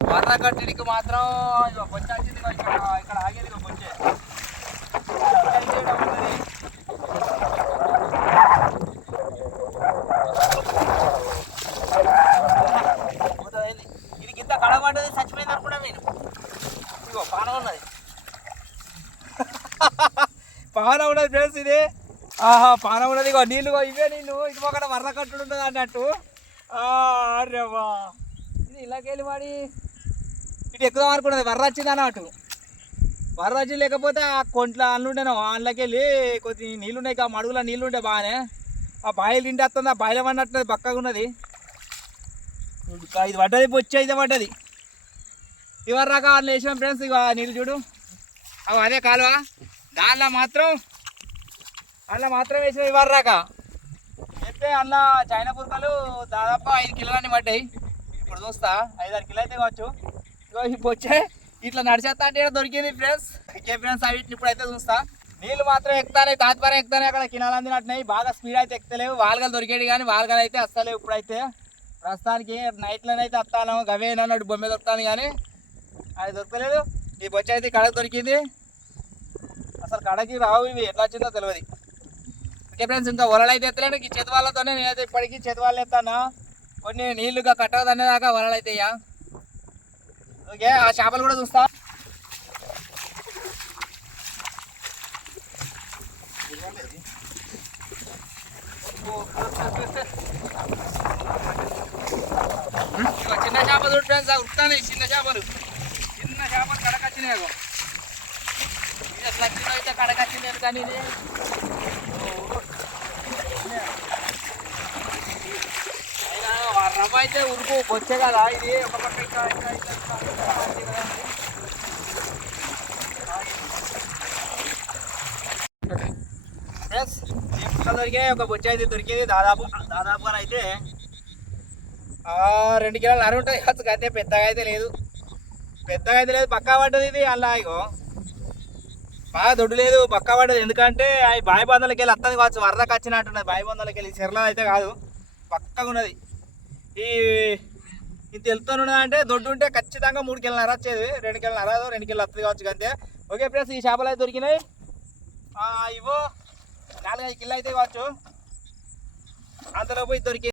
వర్ర కట్టిడికి మాత్రం ఇగో బొచ్చ వచ్చింది ఇక్కడ ఇక్కడ ఆగేది ఇగో బొచ్చే. ఇక్కడ ఇక్కడ ఉన్నది. పోతుంది. ఇది గింత కడబడ్డది చచ్చిపోయింది అనుకున్నా నేను. ఇగో పానం ఉన్నది. పానం ఉన్నది ఫ్రెండ్స్ ఇది. ఆహా పానం ఉన్నది. ఇగో నీళ్ళు ఇవే నీళ్ళు. ఇటు ఒకటి వర్ర కట్టుడు ఉంటుంది అన్నట్టు. ఆ, అరేవా ఇది ఇలాకెళ్ళి వాడి ఇటు ఎక్కుదాం అనుకున్నది. వర్ర వచ్చింది అన్నట్టు. వర్ర వచ్చి లేకపోతే ఆ కొంట్ల అల్లుండేను అందులోకి వెళ్ళి కొద్ది నీళ్ళు ఉన్నాయి ఆ మడుగులో నీళ్ళుండే బాగానే. ఆ బాయిలు నిండి వస్తుంది ఆ బాయిలం పడినట్టు బక్కగా ఉన్నది. ఇది పడ్డది. బొచ్చి అయితే పడ్డది. ఇవర్ రకా వాళ్ళు వేసాం ఫ్రెండ్స్. ఇక నీళ్ళు చూడు. అవి అదే కాలువ. దానిలో మాత్రం అందులో మాత్రం వేసిన ఇవర్ రకా అయితే అందులో చైనా పురకలు దాదాపు ఐదు కిలోలన్నీ పడ్డాయి. ఇప్పుడు చూస్తా. ఐదు ఆరు కిలో అయితే కావచ్చు. ఇప్పుడు వచ్చే ఇట్లా నడిచేస్తా అంటే దొరికింది ఫ్రెండ్స్ ఓకే ఫ్రెండ్స్ అవి ఇప్పుడైతే చూస్తా. నీళ్ళు మాత్రం ఎక్కుతానే తాత్పర్యం ఎక్కుతానే అక్కడ కిణాలు అందినట్టున్నాయి బాగా స్పీడ్ అయితే ఎక్కలేవు వాళ్ళగా దొరికేది కానీ వాళ్ళగా అయితే వస్తలేవు ఇప్పుడైతే. ప్రస్తుతానికి నైట్లోనైతే వస్తాను గవేనన్నాడు బొమ్మ దొరుకుతాను కానీ అది దొరకలేదు. ఈ బొచ్చ అయితే కడకు దొరికింది. అసలు కడకి రావు ఇవి. ఎట్లా వచ్చిందో తెలియదు ఓకే ఫ్రెండ్స్ ఇంకా వలలు అయితే ఎత్తలేను. ఈ చేతి వాళ్ళతోనే నేనైతే ఇప్పటికీ చేతి వాళ్ళు ఎత్తాను కొన్ని నీళ్ళుగా కట్టదు దాకా వలలు అయితే ఓకే ఆ చేపలు కూడా చూస్తా. చిన్న చేప చూడండి సార్ ఉరుకుతాయి చిన్న చేపలు. చిన్న చేపలు కడకచ్చినాయి అగో. ఇది అయితే కడకచ్చింది కానీ ఇది అయినా ఆ రవ్వ అయితే ఉరుకు వచ్చే కదా ఇది ఒక పక్క ఇంకా ఇంకా ఫ్రెండ్స్ ఈ పుట్ట దొరికే ఒక బొచ్చ అయితే దొరికేది దాదాపు దాదాపుగా అయితే రెండు కిలోలు నర ఉంటుంది కాదు అయితే పెద్దగా అయితే లేదు. పెద్దగా అయితే లేదు పక్కా పడ్డది ఇది అలా ఇగో. బాగా దొడ్డు లేదు పక్కా పడ్డది. ఎందుకంటే అవి బాయి బందలకి వెళ్ళి అత్తది కావచ్చు వరదకి వచ్చినట్టున్నది బాయి బందలకి వెళ్ళి చెర్ల అయితే కాదు పక్కగా ఉన్నది. ఈ ఇది తెలుతున్నది అంటే దొడ్డు ఉంటే ఖచ్చితంగా మూడు కిలో వచ్చేది రెండు కిలో నర రెండు కిలో వస్తుంది కావచ్చు అంతే ఓకే ఫ్రెండ్స్ ఈ చేపలు అయితే దొరికినాయి. ఆ, ఇవో నాలుగైదు కిలో అయితే కావచ్చు. అంతలోపు పోయి దొరికి